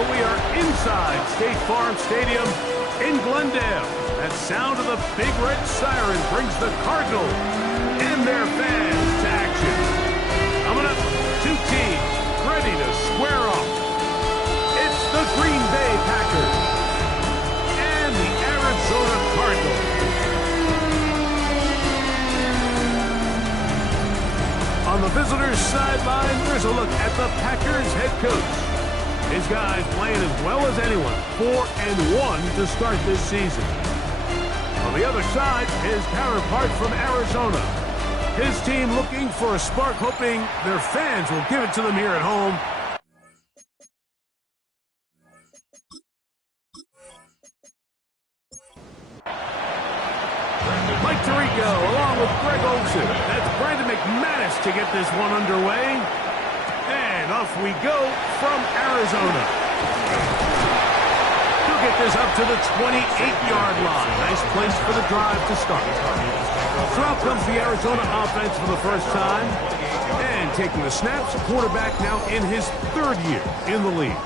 But we are inside State Farm Stadium in Glendale. That sound of the Big Red Siren brings the Cardinals and their fans to action. Coming up, two teams ready to square off. It's the Green Bay Packers and the Arizona Cardinals. On the visitors' sideline, there's a look at the Packers head coach. His guys playing as well as anyone, 4-1 to start this season. On the other side, his counterpart from Arizona. His team looking for a spark, hoping their fans will give it to them here at home. Mike Tirico along with Greg Olsen. That's Brandon McManus to get this one underway. And off we go from Arizona. He'll get this up to the 28-yard line. Nice place for the drive to start. So out comes the Arizona offense for the first time. And taking the snaps, quarterback now in his third year in the league.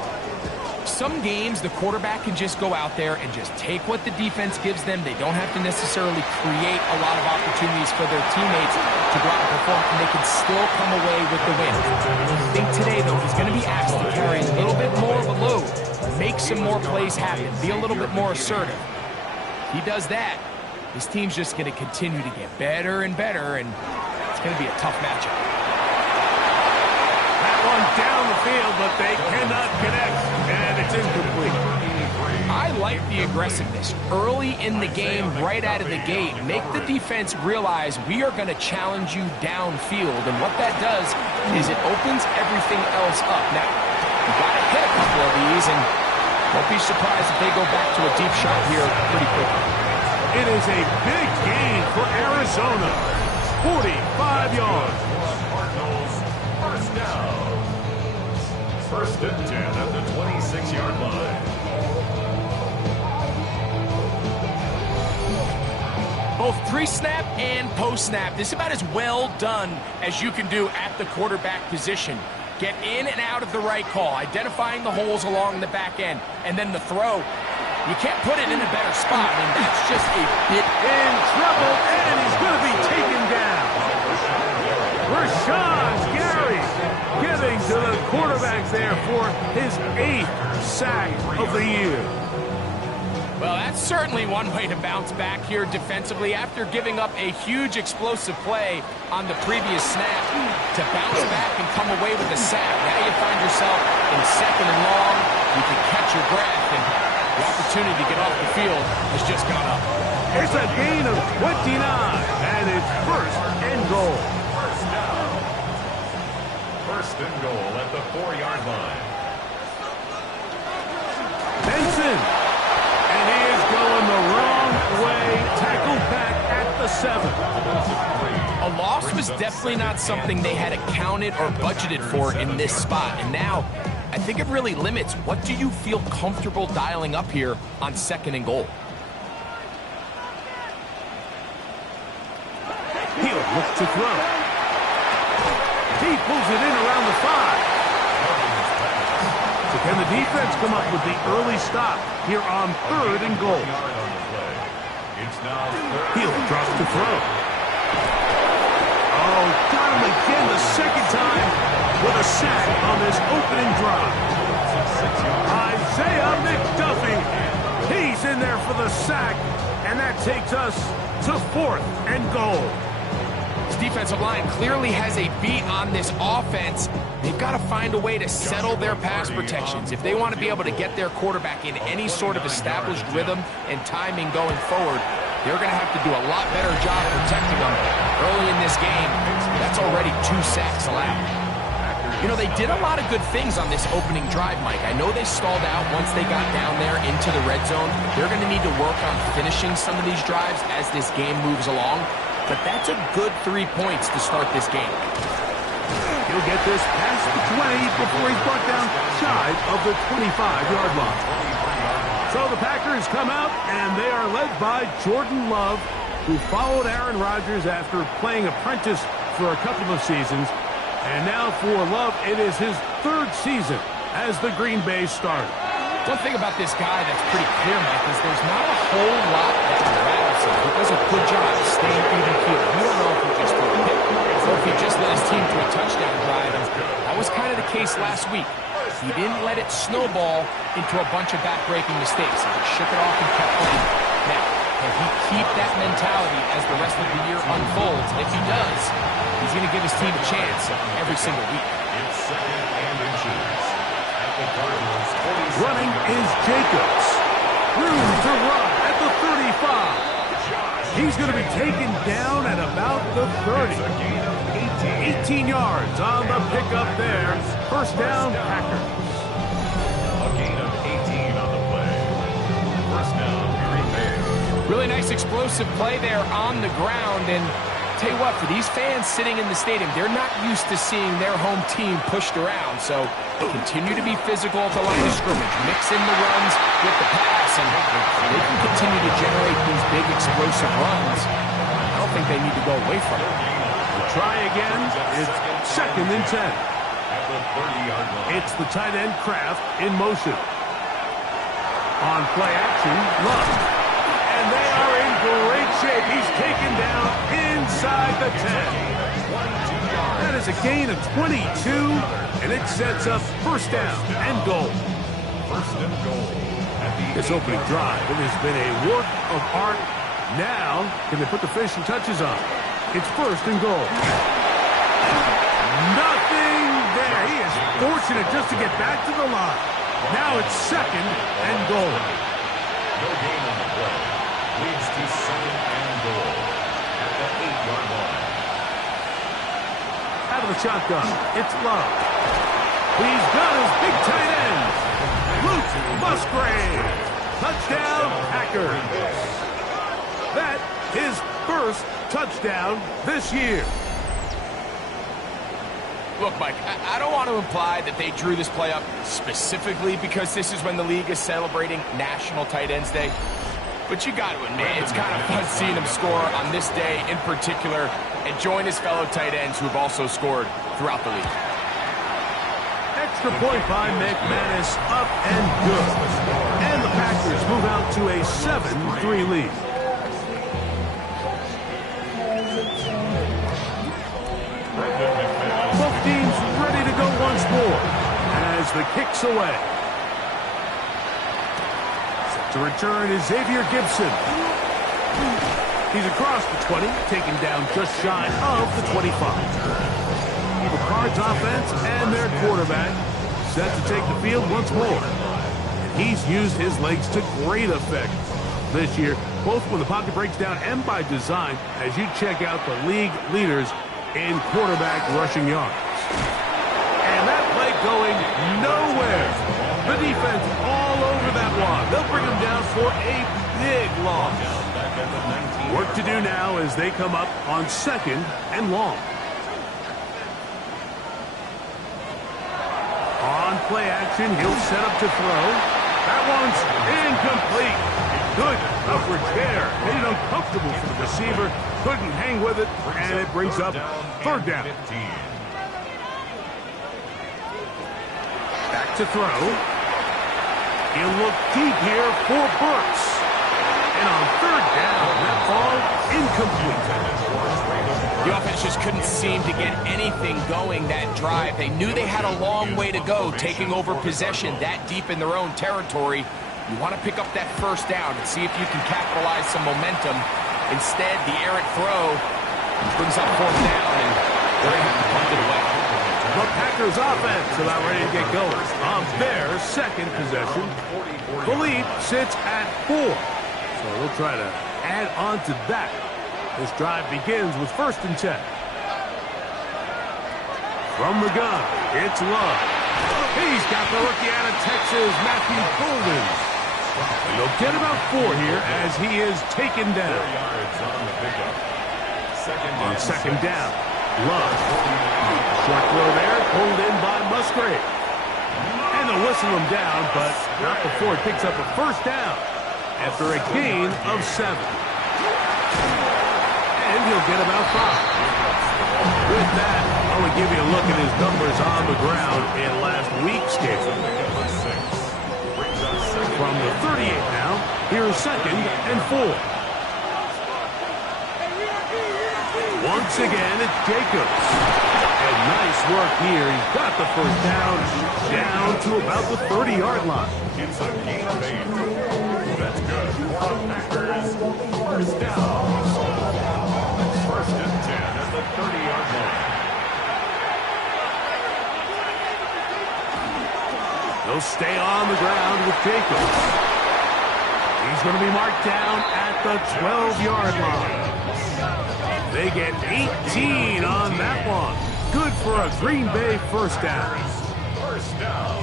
Some games, the quarterback can just go out there and just take what the defense gives them. They don't have to necessarily create a lot of opportunities for their teammates to go out and perform, and they can still come away with the win. I think today, though, he's going to be asked to carry a little bit more of a load, make some more plays happen, be a little bit more assertive. If he does that, his team's just going to continue to get better and better, and it's going to be a tough matchup. That one down the field, but they cannot connect, and it's incomplete. I like the aggressiveness early in the game, right out of the gate. Make the defense realize we are going to challenge you downfield, and what that does is it opens everything else up. Now, you got to hit a couple of these, and don't be surprised if they go back to a deep shot here pretty quickly. It is a big gain for Arizona. 45 yards. First down. First and 10 at the 26-yard line. Both pre-snap and post-snap, this is about as well done as you can do at the quarterback position. Get in and out of the right call, identifying the holes along the back end, and then the throw. You can't put it in a better spot. I mean, that's just a bit in trouble, and he's going to be taken down. Rashawn Gary getting to the quarterback there for his 8th sack of the year. Well, that's certainly one way to bounce back here defensively after giving up a huge explosive play on the previous snap. To bounce back and come away with a sack. Now you find yourself in second and long. You can catch your breath, and the opportunity to get off the field has just gone up. It's a gain of 29, and it's first and goal. First down. First and goal at the 4-yard line. Benson. And he is going the wrong way. Tackled back at the 7. A loss was definitely not something they had accounted or budgeted for in this spot. And now, I think it really limits what do you feel comfortable dialing up here on second and goal. He'll look to throw. He pulls it in around the 5. So can the defense come up with the early stop here on third and goal? He'll drop to throw. Oh, got him again the second time with a sack on this opening drive. Isaiah McDuffie. He's in there for the sack, and that takes us to fourth and goal. This defensive line clearly has a beat on this offense. They've got to find a way to settle their pass protections. If they want to be able to get their quarterback in any sort of established rhythm and timing going forward, they're going to have to do a lot better job protecting them. Early in this game, that's already 2 sacks allowed. You know, they did a lot of good things on this opening drive, Mike. I know they stalled out once they got down there into the red zone. They're going to need to work on finishing some of these drives as this game moves along. But that's a good 3 points to start this game. He'll get this past the 20 before he's brought down shy of the 25-yard line. So the Packers come out, and they are led by Jordan Love, who followed Aaron Rodgers after playing apprentice for a couple of seasons. And now for Love, it is his 3rd season as the Green Bay starter. One thing about this guy that's pretty clear, Mike, is there's not a whole lot that rattles him. He does a good job of staying even keel. You don't know if he just threw a pick or if he just led his team to a touchdown drive. And that was kind of the case last week. He didn't let it snowball into a bunch of back-breaking mistakes. He just shook it off and kept playing. Now, can he keep that mentality as the rest of the year unfolds? If he does, he's going to give his team a chance every single week. It's second and inches. At the Cardinals, 47. Running is Jacobs. Room to run at the 35. He's going to be taken down at about the 30. 18 yards on the pickup there. First down, Packers. A gain of 18 on the play. First down, Green Bay. Really nice explosive play there on the ground. And tell you what, for these fans sitting in the stadium, they're not used to seeing their home team pushed around. So they continue to be physical at the line of scrimmage, mix in the runs with the pass, and they can continue to generate these big explosive runs. I don't think they need to go away from it. Try again. It's second and 10. At the 30-yard line. It's the tight end Kraft in motion. On play action, Love. And they are in great shape. He's taken down inside the 10. That is a gain of 22, and it sets up first down and goal. First and goal. This opening drive, it has been a work of art. Now, can they put the finishing touches on? It's first and goal. Nothing there. He is fortunate just to get back to the line. Now it's second and goal. No gain on the play. Leads to second and goal. At the 8-yard line. Out of the shotgun, it's Love. He's got his big tight end, Luke Musgrave. Touchdown, Packers. That is first touchdown this year. Look, Mike, I don't want to imply that they drew this play up specifically because this is when the league is celebrating National Tight Ends Day. But you got to admit, it's kind of fun seeing him score on this day in particular and join his fellow tight ends who have also scored throughout the league. Extra point by McManus, up and good. And the Packers move out to a 7-3 lead. Both teams ready to go once more as the kick's away. Set to return is Xavier Gibson. He's across the 20, taken down just shy of the 25. The Cards offense and their quarterback set to take the field once more. And he's used his legs to great effect this year, both when the pocket breaks down and by design, as you check out the league leaders in quarterback rushing yards. And that play going nowhere. The defense all over that one. They'll bring him down for a big loss. Work to do now as they come up on second and long. On play action, he'll set up to throw. That one's incomplete. Good coverage there. Made it uncomfortable for the receiver. Couldn't hang with it, and it brings up third down. Back to throw. He'll look deep here for Burks. And on third down, that ball incomplete. The offense just couldn't seem to get anything going that drive. They knew they had a long way to go, taking over possession that deep in their own territory. You want to pick up that first down and see if you can capitalize some momentum. Instead, the errant throw brings up fourth down, and they're going to have to punt it away. The Packers offense about ready to get going on their second possession. Philippe sits at 4. So they'll try to add on to that. This drive begins with first and 10. From the gun, it's Love. He's got the rookie out of Texas, Matthew Golden. And they'll get about 4 here as he is taken down. On second down, Love. Short throw there, pulled in by Musgrave. And they'll whistle him down, but not before he picks up a first down after a gain of 7. And he'll get about 5. With that, I want to give you a look at his numbers on the ground in last week's game. From the 38 now, here's 2nd and 4. Once again, it's Jacobs. And nice work here. He's got the first down to about the 30-yard line. It's a gain of 8. That's good. Packers, first down. First and 10 at the 30-yard line. They'll stay on the ground with Jacobs. He's going to be marked down at the 12-yard line. They get 18 on that one. Good for a Green Bay first down. First down.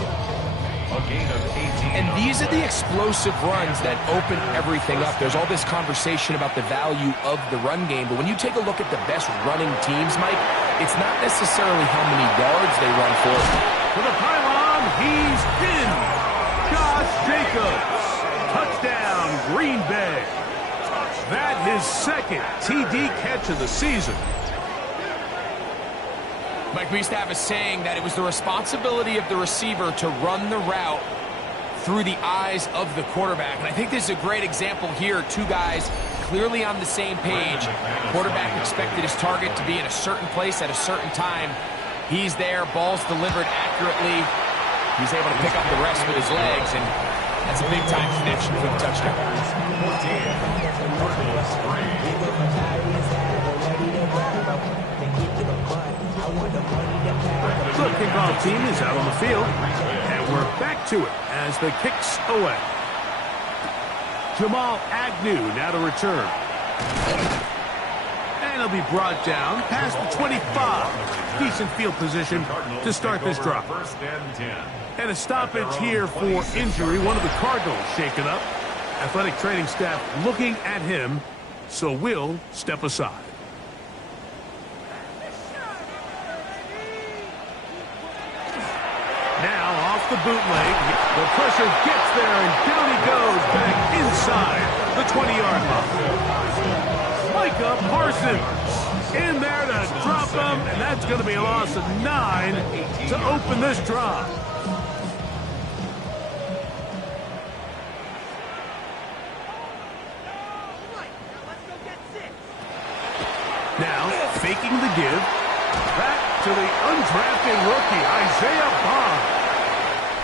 A gain of 18. And these are the explosive runs that open everything up. There's all this conversation about the value of the run game, but when you take a look at the best running teams, Mike, it's not necessarily how many yards they run for. For the pylon, he's in. Josh Jacobs. Touchdown, Green Bay. That his 2nd TD catch of the season. Mike, we used to have a saying that it was the responsibility of the receiver to run the route through the eyes of the quarterback. And I think this is a great example here. Two guys clearly on the same page. Quarterback expected his target to be in a certain place at a certain time. He's there, ball's delivered accurately. He's able to pick up the rest with his legs, and that's a big-time connection for the touchdown. The kickoff team is out on the field, and we're back to it as the kicks away. Jamal Agnew now to return. And he'll be brought down past the 25. Decent field position to start this drive. First and 10. And a stoppage here for injury. One of the Cardinals shaken up. Athletic training staff looking at him, so we'll step aside. Now off the bootleg. The pressure gets there, and down he goes back inside the 20-yard line. Micah Parsons in there to drop him, and that's going to be a loss of 9 to open this drive. Now, faking the give. Back to the undrafted rookie, Isaiah Bond.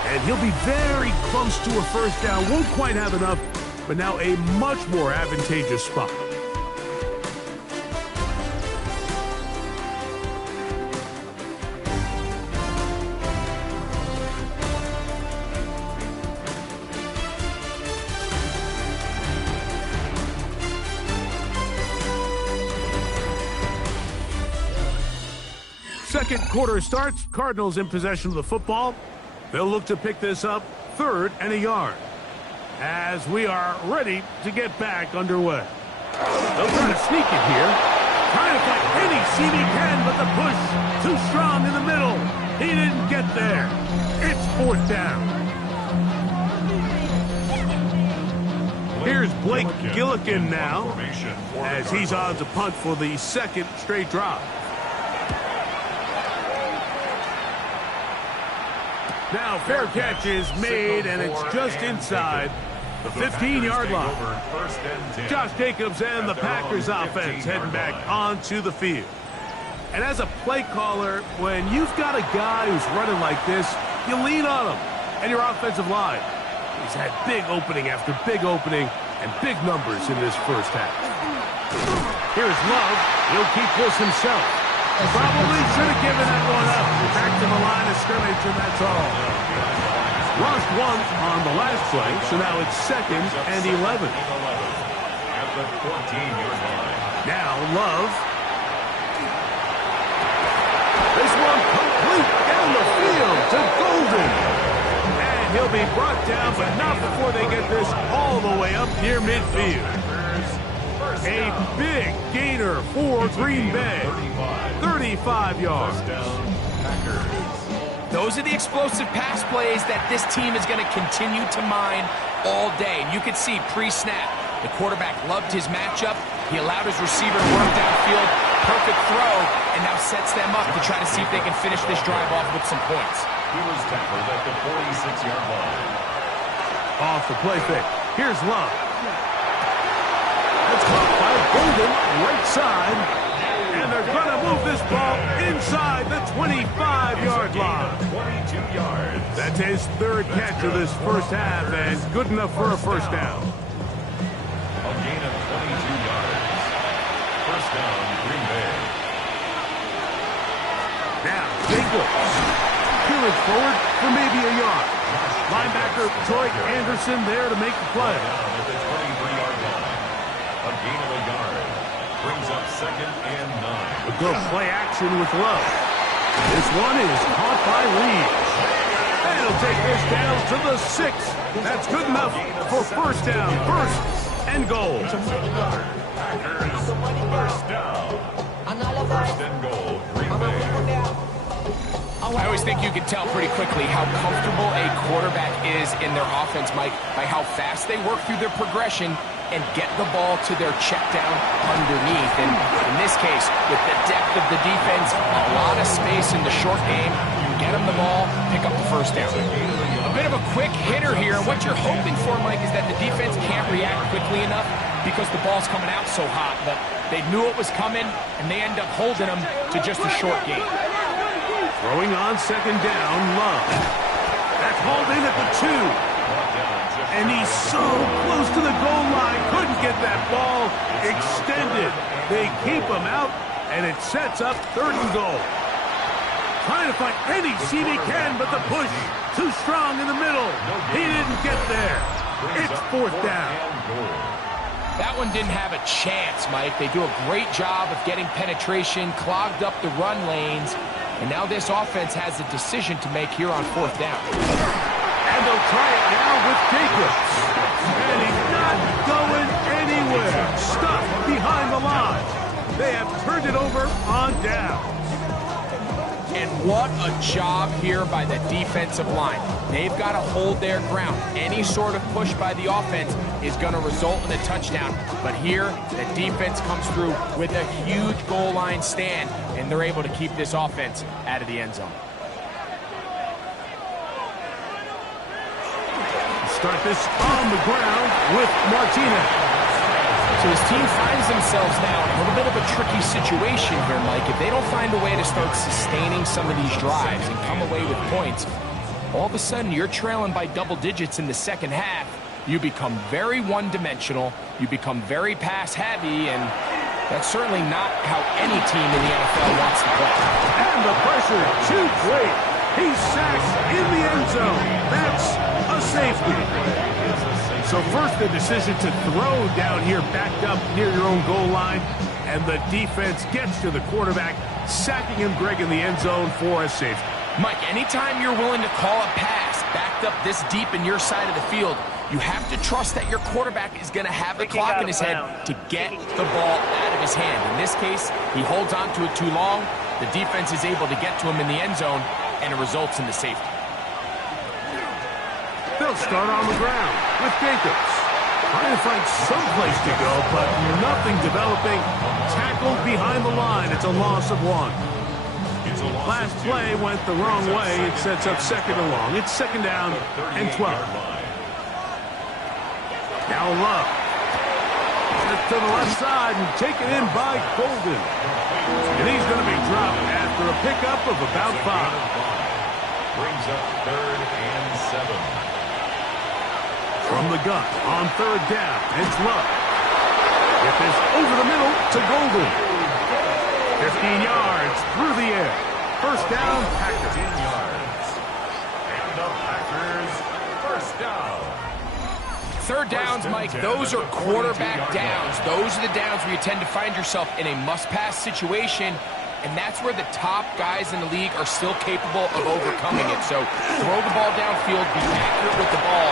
And he'll be very close to a first down. Won't quite have enough, but now a much more advantageous spot. Second quarter starts. Cardinals in possession of the football. They'll look to pick this up 3rd and a yard as we are ready to get back underway. They'll try to sneak it here. Trying to find any seam he can, but the push too strong in the middle. He didn't get there. It's 4th down. Here's Blake Gillikin now as he's on to punt for the 2nd straight drive. Now fair catch is made, and it's just inside the 15-yard line. Josh Jacobs and the Packers offense heading back onto the field. And as a play caller, when you've got a guy who's running like this, you lean on him and your offensive line. He's had big opening after big opening and big numbers in this first half. Here's Love. He'll keep this himself. Probably should have given that one up. Back to the line of scrimmage, and that's all. Lost one on the last play, so now it's 2nd and 11. At the 14-yard line. Now Love. This one complete down the field to Golden. And he'll be brought down, but not before they get this all the way up near midfield. A big gainer for Green Bay. 35 yards. Those are the explosive pass plays that this team is going to continue to mine all day. And you can see pre-snap, the quarterback loved his matchup. He allowed his receiver to work downfield. Perfect throw, and now sets them up to try to see if they can finish this drive off with some points. He was tackled at the 46-yard line. Off the play fake. Here's Love. That's caught by Golden, right side. And they're going to move this ball inside the 25-yard line. 22 yards. That's his third catch of this first half, and good enough for a first down. A gain of 22 yards. First down, Green Bay. Now, Jacobs. Peeling forward for maybe a yard. Linebacker Troy Anderson there to make the play. Down at the 23-yard line. A gain of a yard. Brings up 2nd and 9. A good play action with Love. This one is caught by Reed. And he'll take this down to the 6. That's good enough for first down. First and goal. Packers, first down. First and goal, Green Bay. I always think you can tell pretty quickly how comfortable a quarterback is in their offense, Mike, by how fast they work through their progression and get the ball to their check down underneath. And in this case, with the depth of the defense, a lot of space in the short game, you get them the ball, pick up the first down. A bit of a quick hitter here, and what you're hoping for, Mike, is that the defense can't react quickly enough because the ball's coming out so hot. But they knew it was coming, and they end up holding them to just a short game. Throwing on second down, Love. That's hauled in at the 2. And he's so close to the goal line, couldn't get that ball extended. They keep him out, and it sets up 3rd and goal. Trying to find any seam he can, but the push too strong in the middle. He didn't get there. It's 4th down. That one didn't have a chance, Mike. They do a great job of getting penetration, clogged up the run lanes, and now this offense has a decision to make here on 4th down. And they'll try it now with Jacobs. And he's not going anywhere. Stuck behind the line. They have turned it over on down. And what a job here by the defensive line. They've got to hold their ground. Any sort of push by the offense is going to result in a touchdown. But here, the defense comes through with a huge goal line stand, and they're able to keep this offense out of the end zone. Start this on the ground with Martinez. So his team finds themselves now in a little bit of a tricky situation here, Mike. If they don't find a way to start sustaining some of these drives and come away with points, all of a sudden you're trailing by double digits in the second half. You become very one-dimensional. You become very pass-heavy, and that's certainly not how any team in the NFL wants to play. And the pressure too great. He's sacked in the end zone. That's a safety. So first the decision to throw down here backed up near your own goal line, and the defense gets to the quarterback, sacking him, Greg, in the end zone for a safety. Mike, anytime you're willing to call a pass backed up this deep in your side of the field, you have to trust that your quarterback is going to have the clock in his head to get the ball out of his hand. In this case, he holds on to it too long. The defense is able to get to him in the end zone, and it results in the safety. They'll start on the ground with Jacobs. Trying to find some place to go, but nothing developing. Tackled behind the line. It's a loss of 1. Last play went the wrong way. It sets up 2nd and long. It's 2nd down and 12. Now Love. To the left side and taken in by Golden. And he's going to be dropped after a pickup of about 5. Brings up 3rd and 7. From the gun on 3rd down, it's Love. Get this over the middle to Golden. 15 yards through the air. First down, Packers. 15 yards. And the Packers, first down. 3rd downs, Mike, those are quarterback downs. Those are the downs where you tend to find yourself in a must-pass situation, and that's where the top guys in the league are still capable of overcoming it. So throw the ball downfield, be accurate with the ball.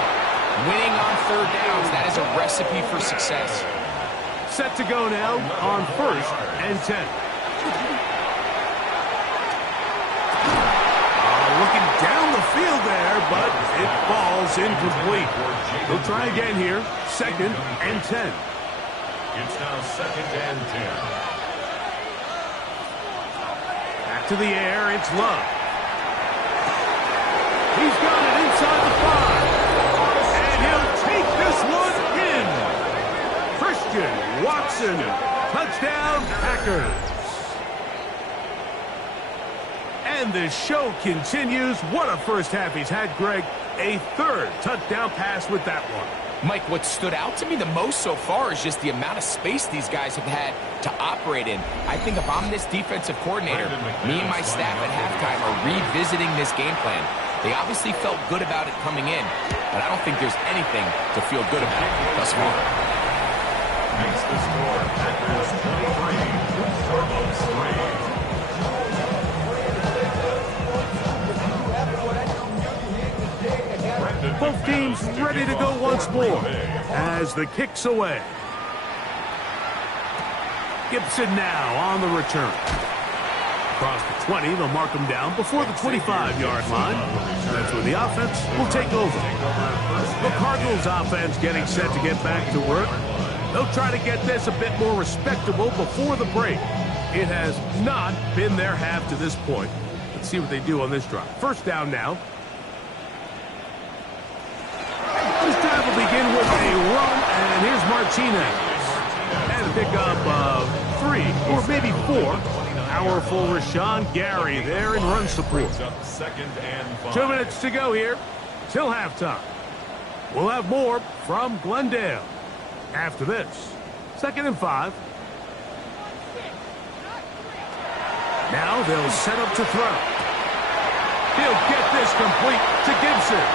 Winning on 3rd downs, that is a recipe for success. Set to go now on 1st and 10. Looking down the field there, but it falls incomplete. They'll try again here. 2nd and 10. It's now 2nd and 10. Back to the air, it's Love. He's got it inside the 5. And he'll action. Watson, touchdown, Packers. And the show continues. What a first half he's had, Greg. A third touchdown pass with that one. Mike, what stood out to me the most so far is just the amount of space these guys have had to operate in. I think if I'm this defensive coordinator, me and my staff at halftime are revisiting this game plan. They obviously felt good about it coming in, but I don't think there's anything to feel good about thus far. Makes the score Packers 23, Cardinals 3. Both teams ready to go once more as the kick's away. Gibson now on the return. Across the 20, they'll mark him down before the 25-yard line. That's where the offense will take over. The Cardinals offense getting set to get back to work. They'll try to get this a bit more respectable before the break. It has not been their half to this point. Let's see what they do on this drive. First down now. This drive will begin with a run, and here's Martinez. And a pickup of 3 or maybe 4. Powerful Rashawn Gary there in run support. 2 minutes to go here till halftime. We'll have more from Glendale after this. 2nd and 5. Now they'll set up to throw. He'll get this complete to Gibson.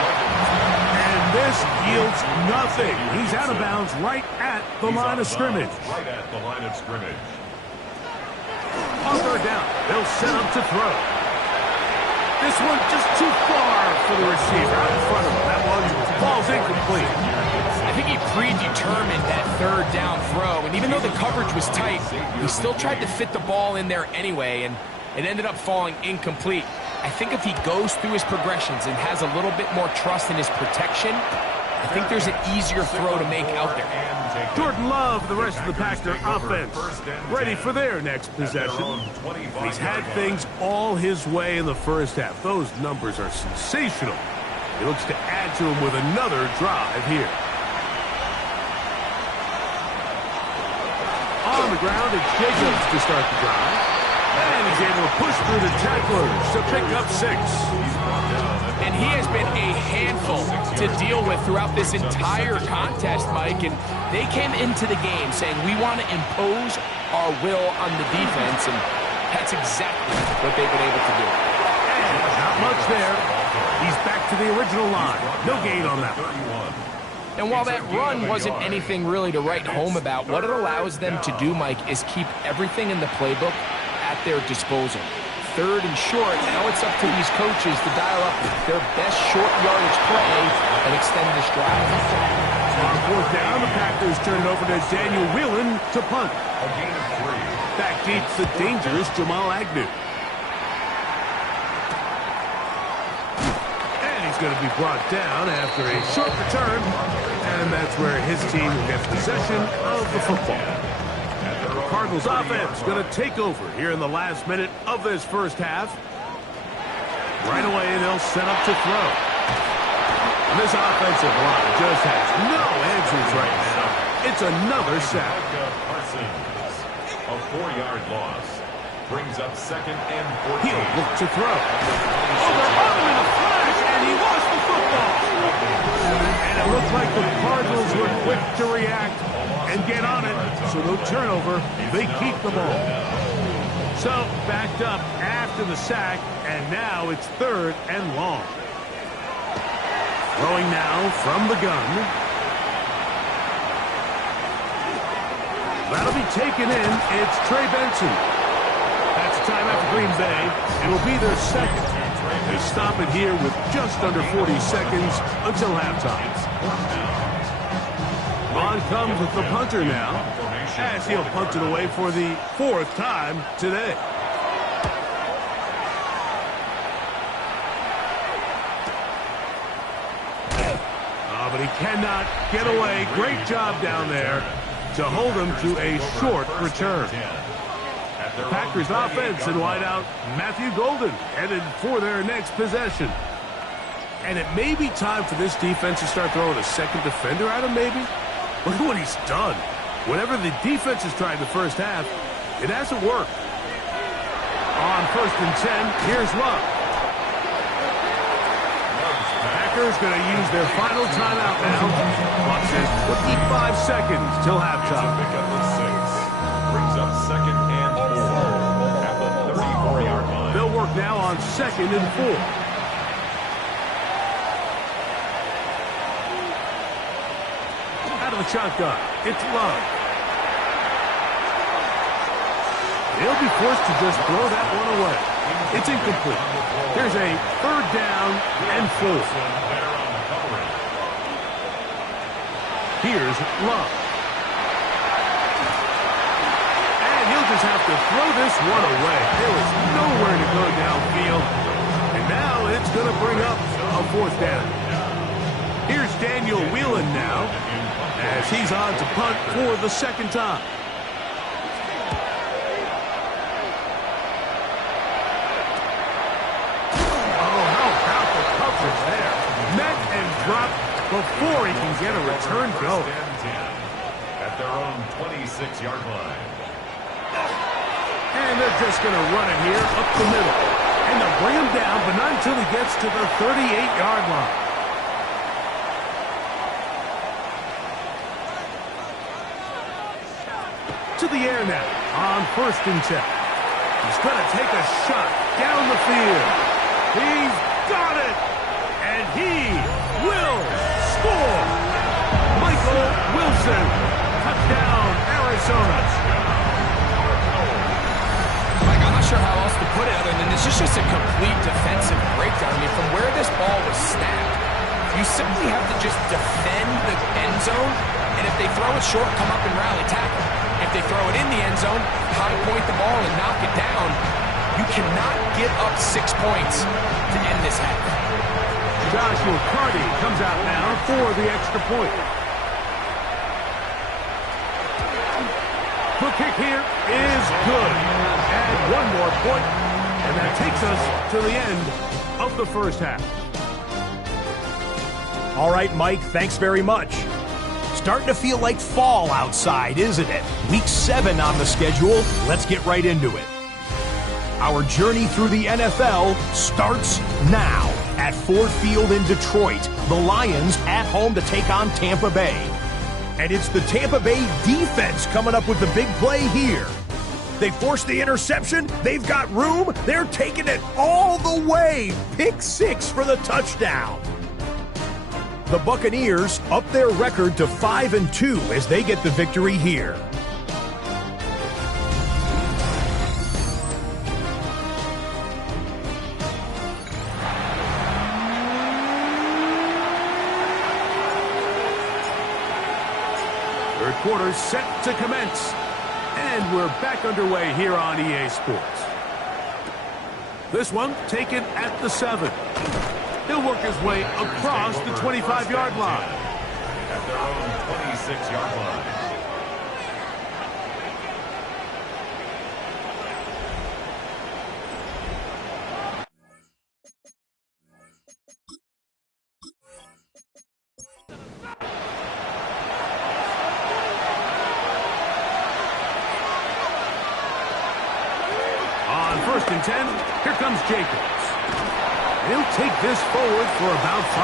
And this yields nothing. He's out of bounds right at the line of scrimmage. Right at the line of scrimmage. On third down, they'll set up to throw. This one just too far for the receiver out in front of him. That one falls incomplete. I think he predetermined that third down throw, and even though the coverage was tight, he still tried to fit the ball in there anyway, and it ended up falling incomplete. I think if he goes through his progressions and has a little bit more trust in his protection, I think there's an easier throw to make out there. Jordan Love, the rest of the Packer offense, ready for their next possession. He's had things all his way in the first half. Those numbers are sensational. He looks to add to them with another drive here. On the ground, it's Jacobs to start the drive. And he's able to push through the tacklers to pick up 6. And he has been a handful to deal with throughout this entire contest, Mike. And they came into the game saying, we want to impose our will on the defense. And that's exactly what they've been able to do. And not much there. He's back to the original line. No gain on that one. And while that run wasn't anything really to write home about, what it allows them to do, Mike, is keep everything in the playbook at their disposal. Third and short, now it's up to these coaches to dial up their best short yardage play and extend this drive. On fourth down, the Packers turn it over to Daniel Whelan to punt. A gain of 3. Back deep, the dangerous Jamal Agnew. And he's going to be brought down after a short return. And that's where his team will get possession of the football. Cardinals offense going to take over here in the last minute of this first half. Right away, they'll set up to throw. And this offensive line just has no answers right now. It's another sack. A 4-yard loss brings up 2nd and 14. He'll look to throw. Oh, they're on him in a flash, and he lost the football. And it looked like the Cardinals were quick to react and get on it, so no turnover. They keep the ball. So backed up after the sack, and now it's 3rd and long. Throwing now from the gun. That'll be taken in. It's Trey Benson. That's a timeout for Green Bay. It will be their 2nd. They stop it here with just under 40 seconds until halftime. On comes the punter now, as he'll punt it away for the 4th time today. But he cannot get away. Great job down there to hold him to a short return. The Packers offense and wideout Matthew Golden headed for their next possession. And it may be time for this defense to start throwing a second defender at him, maybe. Look at what he's done. Whatever the defense has tried the first half, it hasn't worked. On 1st and 10, here's Love. Packers going to use their final timeout now. Clock says 25 seconds till halftime. Pick up the 6. Brings up 2nd and 4 at the 34-yard line. They'll work now on 2nd and 4. Out of the shotgun, it's Love. He'll be forced to just throw that one away. It's incomplete. Here's a 3rd down and 4. Here's Love. And he'll just have to throw this one away. There is nowhere to go downfield. And now it's going to bring up a 4th down. Here's Daniel Whelan now, as he's on to punt for the 2nd time. Before he can get a return go. At their own 26-yard line. And they're just going to run it here up the middle. And they'll bring him down, but not until he gets to the 38-yard line. To the air now on 1st and 10. He's going to take a shot down the field. He's got it. And he will score. Michael Wilson. Touchdown, Arizona. Mike, I'm not sure how else to put it other than this is just a complete defensive breakdown. I mean, from where this ball was snapped, you simply have to just defend the end zone, and if they throw it short, come up and rally tackle. If they throw it in the end zone, high point the ball and knock it down. You cannot give up 6 points to end this half. Joshua Carty comes out now for the extra point. The kick here is good. And one more point, and that takes us to the end of the first half. All right, Mike, thanks very much. Starting to feel like fall outside, isn't it? Week 7 on the schedule. Let's get right into it. Our journey through the NFL starts now at Ford Field in Detroit. The Lions at home to take on Tampa Bay. And it's the Tampa Bay defense coming up with the big play here. They forced the interception. They've got room. They're taking it all the way. Pick 6 for the touchdown. The Buccaneers up their record to 5-2 as they get the victory here. Third quarter set to commence. And we're back underway here on EA Sports. This one taken at the 7. He'll work his way across the 25-yard line. At their own 26-yard line. On 1st and 10, here comes Jacobs. He'll take this forward for about 5.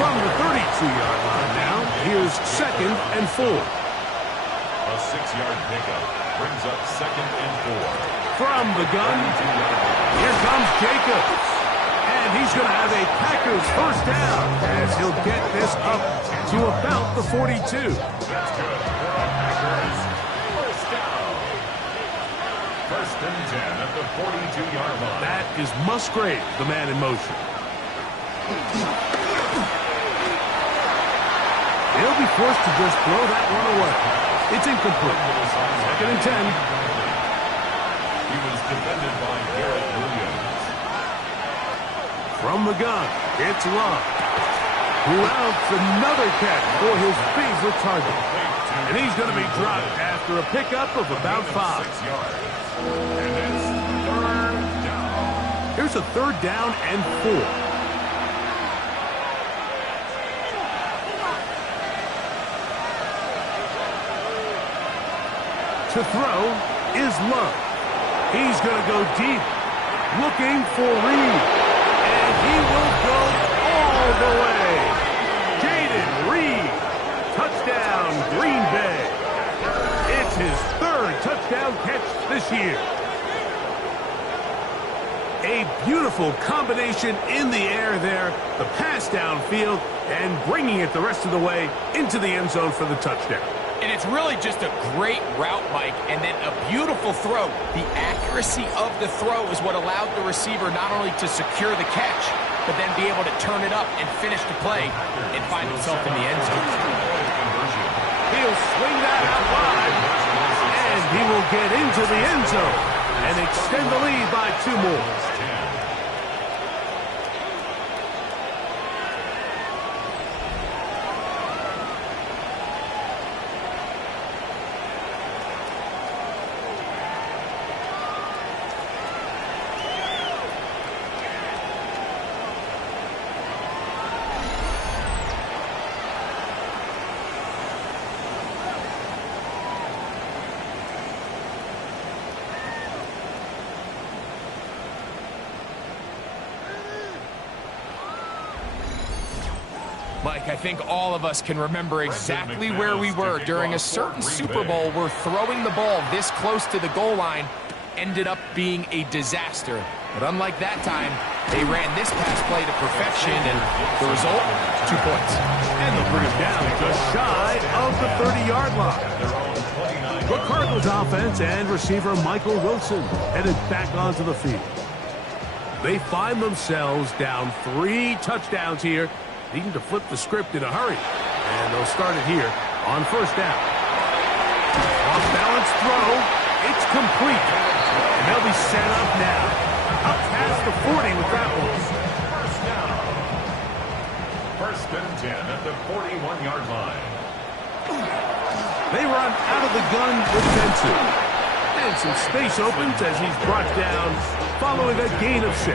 From the 32-yard line now, here's 2nd and 4. A 6-yard pickup brings up 2nd and 4. From the gun, here comes Jacobs. And he's going to have a Packers first down as he'll get this up to about the 42. That's good for the Packers. First down. 1st and 10 at the 42-yard line. That is Musgrave, the man in motion. He'll be forced to just throw that one away. It's incomplete. 2nd and 10. He was defended by Garrett Williams. From the gun, it's Love. Who outs another catch for his favorite target. And he's going to be dropped after a pickup of about 5. 6 yards. And it's 3rd down. Here's a 3rd down and 4. To throw is Love. He's going to go deep, looking for Reed. And he will go all the way. Jaden Reed, touchdown, Green Bay. It's his third touchdown catch this year. A beautiful combination in the air there, the pass downfield, and bringing it the rest of the way into the end zone for the touchdown. And it's really just a great route, Mike, and then a beautiful throw. The accuracy of the throw is what allowed the receiver not only to secure the catch, but then be able to turn it up and finish the play and find himself in the end zone. He'll swing that out wide, and he will get into the end zone and extend the lead by 2 more. Mike, I think all of us can remember exactly where we were during a certain Super Bowl where throwing the ball this close to the goal line ended up being a disaster. But unlike that time, they ran this pass play to perfection, and the result, 2 points. And they'll bring him down just shy of the 30-yard line. The Cardinals offense and receiver Michael Wilson headed back onto the field. They find themselves down 3 touchdowns here, needing to flip the script in a hurry. And they'll start it here on first down. Off-balance throw. It's complete. And they'll be set up now. Up past the 40 with that one. First down. First and 10 at the 41-yard line. They run out of the gun with Benson. And some space opens as he's brought down following a gain of 6.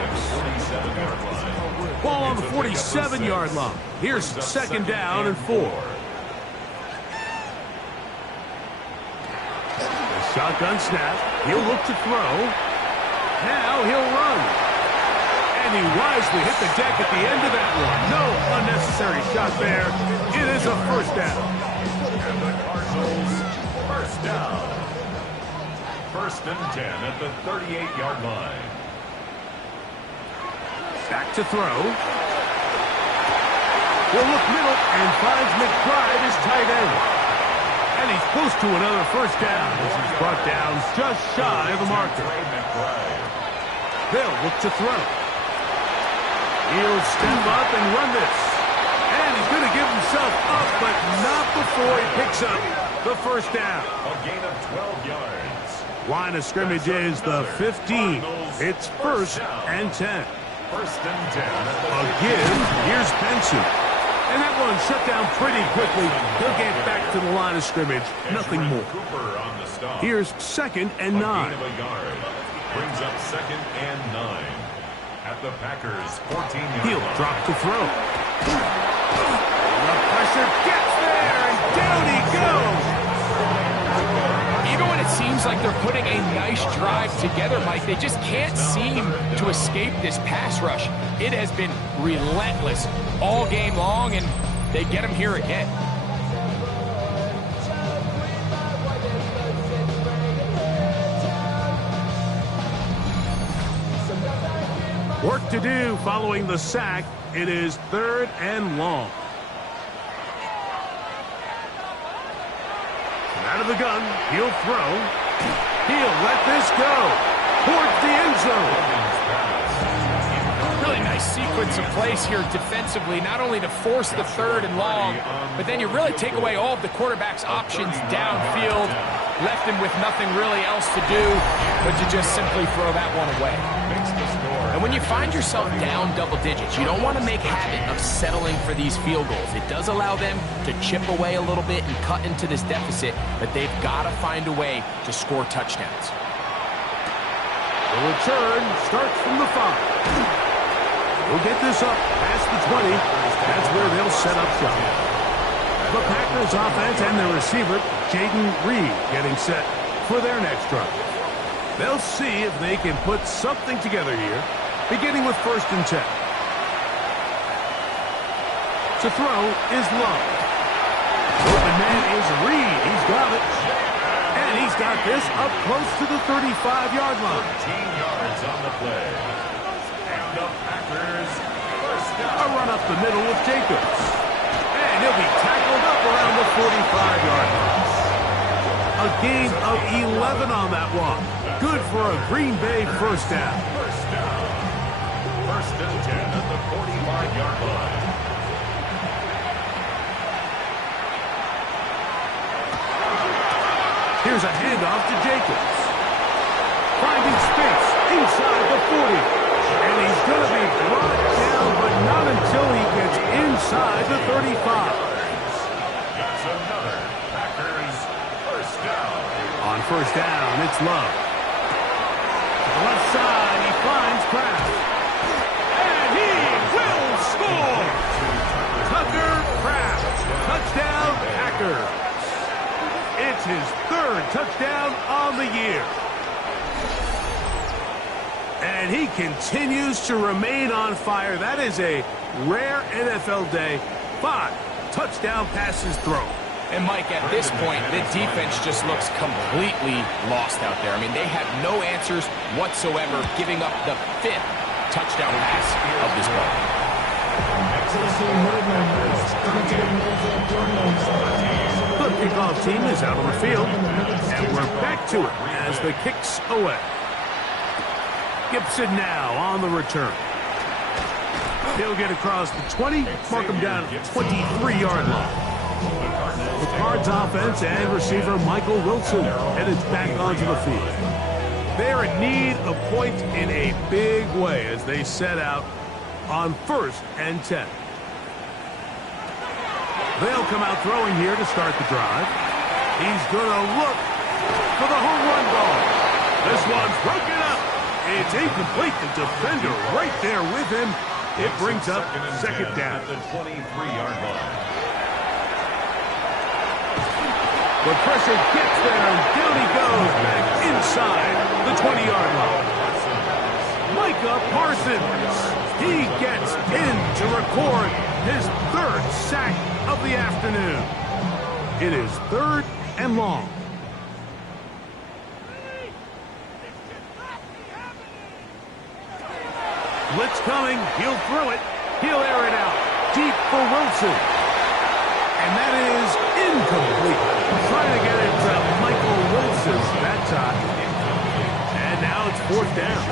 Ball on the 47-yard line. Here's second down and 4. The shotgun snap. He'll look to throw. Now he'll run. And he wisely hit the deck at the end of that one. No unnecessary shot there. It is a first down. And the Cardinals, first down. First and 10 at the 38-yard line. Back to throw. He'll look middle and finds McBride as tight end. And he's close to another first down as he's brought down just shy of the marker. They'll look to throw. He'll step up and run this. And he's going to give himself up, but not before he picks up the first down. A gain of 12 yards. Line of scrimmage is the 15. It's first and 10. First and 10. Again, here's Benson. And that one shut down pretty quickly. He'll get back to the line of scrimmage. Nothing more. Cooper on the stop. Here's second and 9. Gain of a yard. Brings up second and 9. At the Packers' 14-yard He'll line. drop to throw. The pressure gets there, and down he goes. Even when it seems like they're putting a nice drive together, Mike, they just can't seem to escape this pass rush. It has been relentless all game long, and they get him here again. Work to do following the sack. It is third and long. Out of the gun, he'll throw. He'll let this go towards the end zone. Really nice sequence of plays here defensively, not only to force the third and long, but then you really take away all of the quarterback's options downfield, left him with nothing really else to do but to just simply throw that one away. And when you find yourself down double digits, you don't want to make habit of settling for these field goals. It does allow them to chip away a little bit and cut into this deficit, but they've got to find a way to score touchdowns. The return starts from the 5. We'll get this up past the 20. That's where they'll set up shop. The Packers offense and their receiver, Jaden Reed, getting set for their next drive. They'll see if they can put something together here, beginning with 1st and 10. To throw is Love. Open man is Reed. He's got it. And he's got this up close to the 35-yard line. 13 yards on the play. And the Packers first down. A run up the middle with Jacobs. And he'll be tackled up around the 45-yard line. A gain of 11 on that one. Good for a Green Bay first down. First down. 1st and 10 at the 45-yard line. Here's a handoff to Jacobs. Finding space inside the 40. And he's going to be brought down, but not until he gets inside the 35. That's another Packers first down. On 1st down, it's Love. To the left side, he finds Kraft. And he will score! Tucker Kraft. Touchdown, Packers. It's his 3rd touchdown on the year. And he continues to remain on fire. That is a rare NFL day. 5 touchdown passes thrown. And Mike, at this point, the defense just looks completely lost out there. I mean, they have no answers whatsoever, giving up the 5th touchdown pass of this ball. The kickoff team is out on the field, and we're back to it as the kick's away. Gibson now on the return. He'll get across the 20, mark him down at the 23-yard line. The Cards offense and receiver Michael Wilson headed back onto the field. They're in need of points in a big way as they set out on 1st and 10. They'll come out throwing here to start the drive. He's going to look for the home run ball. This one's broken up. It's incomplete. The defender right there with him. It brings up 2nd down. At the 23-yard line. The pressure gets there, and down he goes back inside the 20-yard line. Micah Parsons. He gets in to record his 3rd sack of the afternoon. It is 3rd and long. Blitz coming. He'll throw it. He'll air it out. Deep for Wilson. And that is incomplete. Trying to get it to Michael Wilson that time. And now it's 4th down.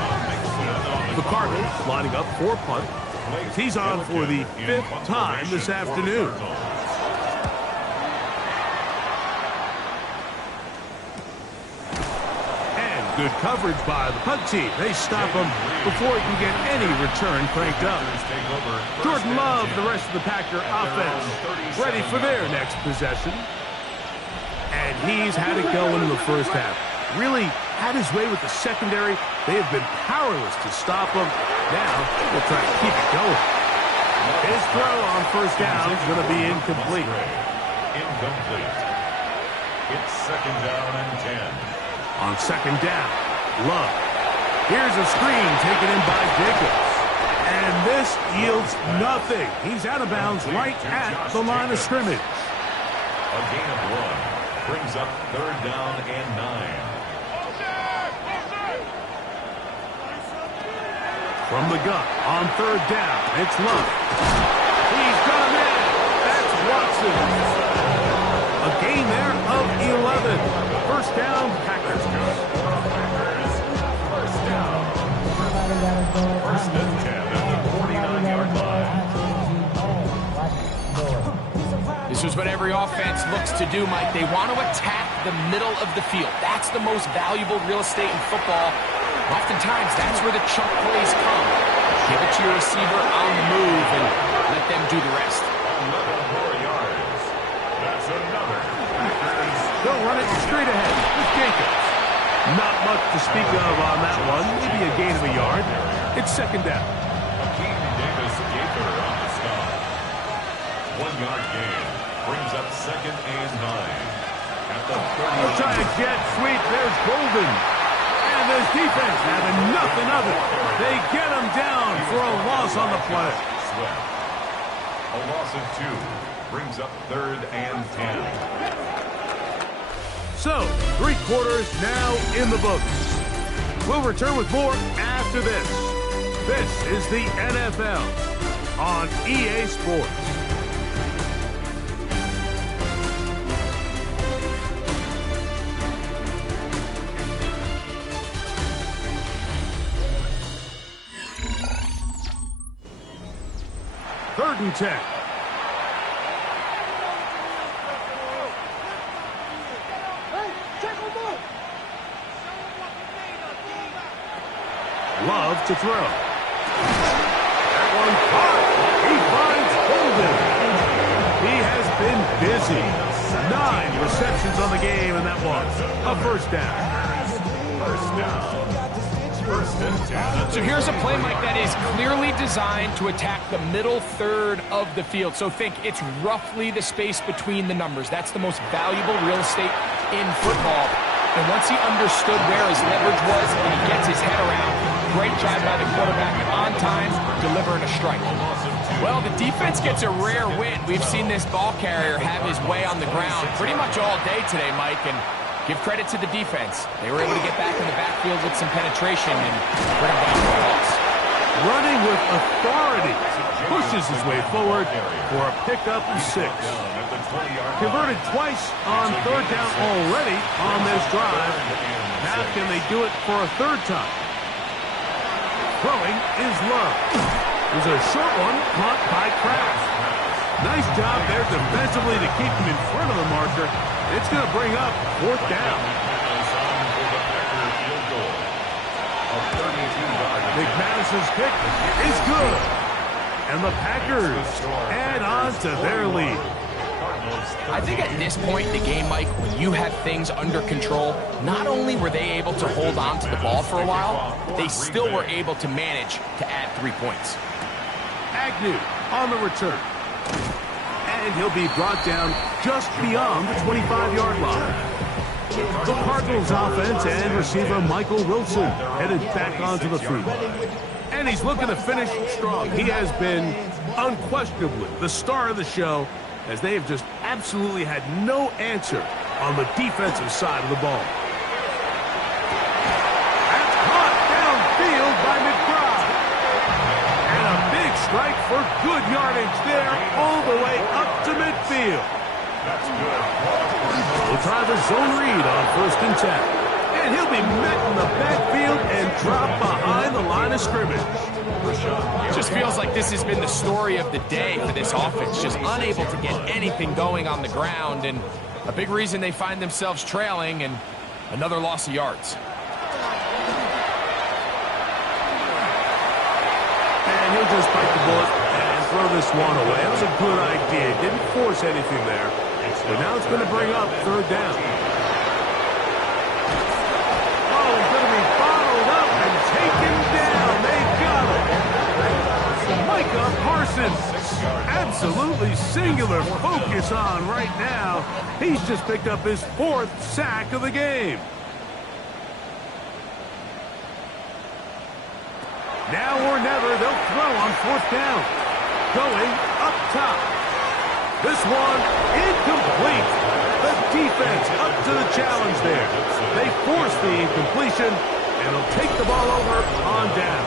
The Cardinals lining up for punt. He's on for the 5th time this afternoon. And good coverage by the punt team. They stop him before he can get any return cranked up. Jordan Love, the rest of the Packer offense, ready for their next possession. And he's had it going in the first half. Really had his way with the secondary. They have been powerless to stop him. Now they'll try to keep it going. His throw on 1st down is going to be incomplete. Incomplete. It's 2nd down and 10. On 2nd down, Love. Here's a screen taken in by Jacobs. And this yields nothing. He's out of bounds right at the line of scrimmage. A gain of 1 brings up 3rd down and 9. From the gun, on 3rd down, it's Love. He's got him in. That's Watson. A gain there of 11. 1st down, Packers. First down. 1st and 10 at the 49-yard line. This is what every offense looks to do, Mike. They want to attack the middle of the field. That's the most valuable real estate in football. Oftentimes, that's where the chunk plays come. Give it to your receiver on the move and let them do the rest. 11 more yards. That's another. They'll run it straight ahead with Jacobs. Not much to speak of on that one. Maybe a gain of a yard. It's 2nd down. Hakeem Davis-Gaither on the stop. 1 yard gain brings up 2nd and 9. They'll try a jet sweep. There's Golden. And this defense having nothing of it. They get him down for a loss on the play. A loss of 2 brings up 3rd and 10. So, 3 quarters now in the books. We'll return with more after this. This is the NFL on EA Sports. Third and 10. Love to throw. That one caught. He finds Golden. He has been busy. 9 receptions on the game, and that one a first down. First and 10. So here's a play, Mike, that is clearly designed to attack the middle third of the field. So think it's roughly the space between the numbers. That's the most valuable real estate in football. And once he understood where his leverage was and he gets his head around, great job by the quarterback on time, delivering a strike. Well, the defense gets a rare win. We've seen this ball carrier have his way on the ground pretty much all day today, Mike, and give credit to the defense. They were able to get back in the backfield with some penetration and bring him down for a loss. Running with authority, pushes his way forward for a pickup of 6. Converted twice on 3rd down already on this drive. Now can they do it for a 3rd time? Throwing is Love. There's a short one caught by Kraft. Nice job there defensively to keep him in front of the marker. It's going to bring up 4th down. McManus's kick is good. And the Packers add on to their lead. I think at this point in the game, Mike, when you have things under control, not only were they able to hold on to the ball for a while, they still were able to manage to add 3 points. Agnew on the return. And he'll be brought down just beyond the 25-yard line. The Cardinals offense and receiver Michael Wilson headed back onto the field. And he's looking to finish strong. He has been unquestionably the star of the show, as they have just absolutely had no answer on the defensive side of the ball. That's caught downfield by McBride. And a big strike for good yardage there all the way up to midfield. That's good. We'll try the zone read on 1st and 10. And he'll be met in the backfield and dropped behind the line of scrimmage. Just feels like this has been the story of the day for this offense. Just unable to get anything going on the ground, and a big reason they find themselves trailing, and another loss of yards. And he'll just bite the bullet and throw this one away. That was a good idea. Didn't force anything there. But now it's going to bring up 3rd down. Oh, he's going to be bottled up and taken down. They've got him. Micah Parsons. Absolutely singular focus on right now. He's just picked up his 4th sack of the game. Now or never, they'll throw on 4th down. Going up top. This one incomplete. The defense up to the challenge there. They force the incompletion, and they'll take the ball over on down.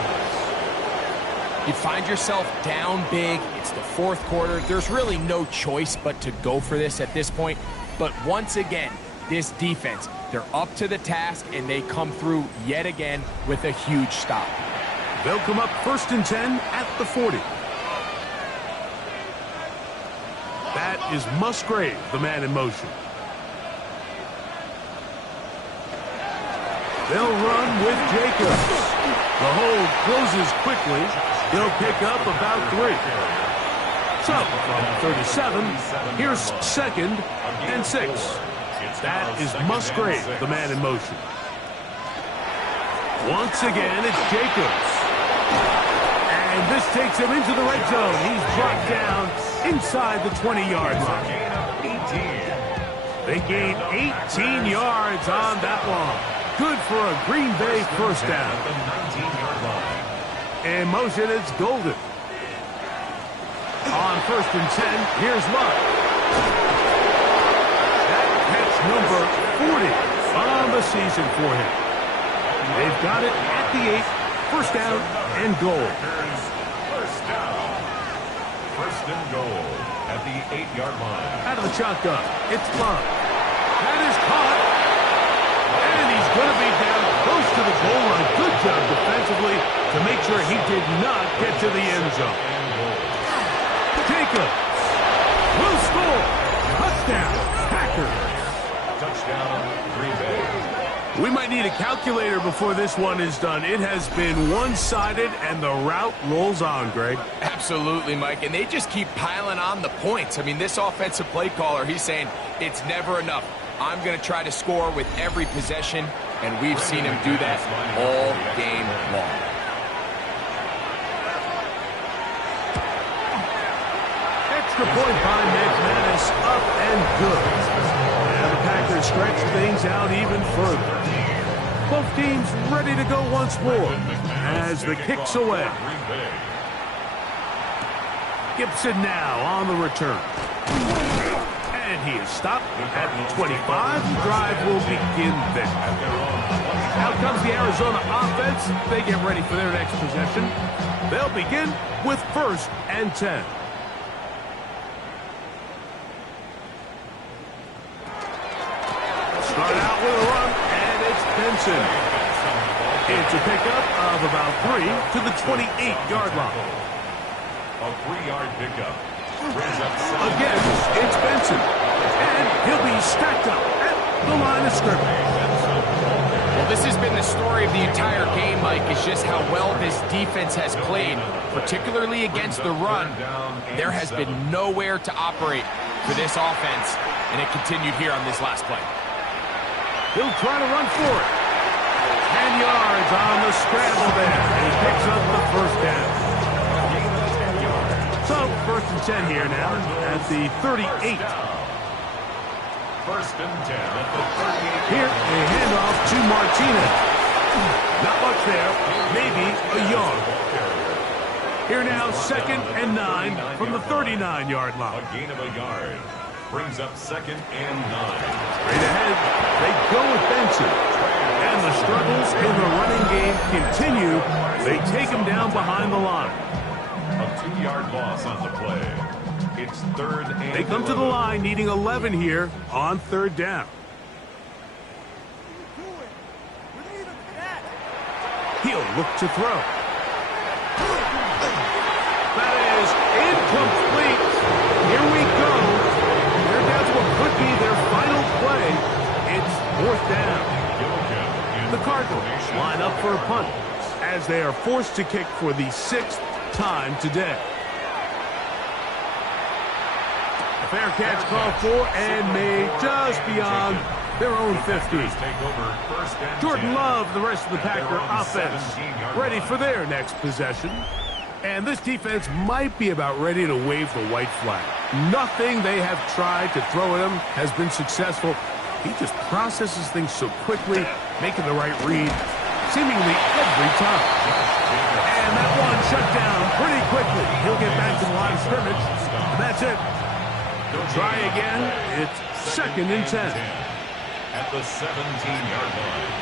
You find yourself down big. It's the 4th quarter. There's really no choice but to go for this at this point. But once again, this defense, they're up to the task, and they come through yet again with a huge stop. They'll come up 1st and 10 at the 40. That is Musgrave, the man in motion. They'll run with Jacobs. The hold closes quickly. They'll pick up about 3. So, from 37, here's 2nd and 6. That is Musgrave, the man in motion. Once again, it's Jacobs. And this takes him into the red zone. He's brought down inside the 20-yard line. They gain 18 yards on that one. Good for a Green Bay first down. In motion, it's Golden. On 1st and 10, here's Luck. That catch number 40 on the season for him. They've got it at the 8, first down and goal. First and goal at the 8-yard line. Out of the shotgun, it's Luck. That is caught. And he's going to be down close to the goal line. Good job defensively to make sure he did not get to the end zone. Jacob will score. Touchdown, Packers. Touchdown, Green Bay. We might need a calculator before this one is done. It has been one-sided, and the route rolls on, Greg. Absolutely, Mike, and they just keep piling on the points. I mean, this offensive play caller, he's saying it's never enough. I'm going to try to score with every possession, and we've seen him do that all game long. Extra point by McManus, up and good. And the Packers stretch things out even further. Both teams ready to go once more as the kick's away. Gibson now on the return. And he is stopped at the 25. The drive will begin there. Out comes the Arizona offense. They get ready for their next possession. They'll begin with 1st and 10. Start out with a run, and it's Benson. It's a pickup of about 3 to the 28-yard line. A 3-yard pickup. Again, it's Benson. And he'll be stacked up at the line of scrimmage. Well, this has been the story of the entire game, Mike, is just how well this defense has played, particularly against the run. There has been nowhere to operate for this offense, and it continued here on this last play. He'll try to run for it. 10 yards on the scramble there. And he picks up the first down. So, 1st and 10 here now at the 38. 1st and 10 at the 38. Here, a handoff to Martinez. Not much there. Maybe a yard. Here now, 2nd and 9 from the 39-yard line. A gain of a yard. Brings up 2nd and 9. Straight ahead, they go with Benson. And the struggles in the running game continue. They take him down behind the line. A 2-yard loss on the play. It's 3rd and They come to the line needing 11 here on 3rd down. He'll look to throw. That is incomplete. Here we go. They're down to what could be their final play. It's 4th down. The Cardinals line up for a punt as they are forced to kick for the 6th time today. A fair catch called for and made just beyond their own 50. Jordan Love, the rest of the Packer offense, ready for their next possession. And this defense might be about ready to wave the white flag. Nothing they have tried to throw at him has been successful. He just processes things so quickly, making the right read, seemingly every time. And that one shut down pretty quickly. He'll get back to the line of scrimmage, and that's it. Try again. It's 2nd and 10. At the 17-yard line.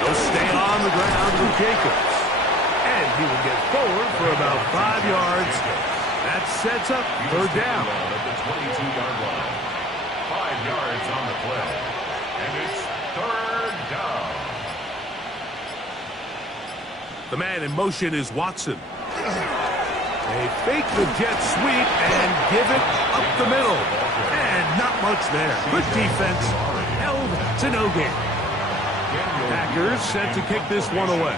He'll stay on the ground with Jacobs. And he will get forward for about 5 yards. That sets up 3rd down. At the 22-yard line. 5 yards on the play. And it's 3rd down. The man in motion is Watson. They fake the jet sweep and give it up the middle. And not much there. Good defense. Held to no gain. Packers set to kick this one away.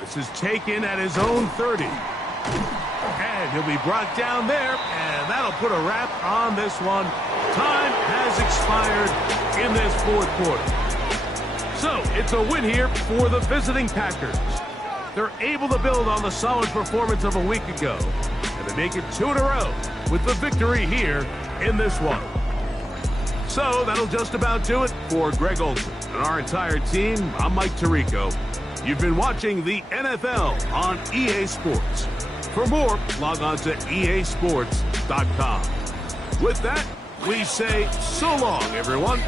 This is taken at his own 30. And he'll be brought down there, and that'll put a wrap on this one. Time has expired in this 4th quarter. So, it's a win here for the visiting Packers. They're able to build on the solid performance of a week ago, and they make it 2 in a row with the victory here in this one. So that'll just about do it for Greg Olson and our entire team. I'm Mike Tirico. You've been watching the NFL on EA Sports. For more, log on to easports.com. With that, we say so long, everyone.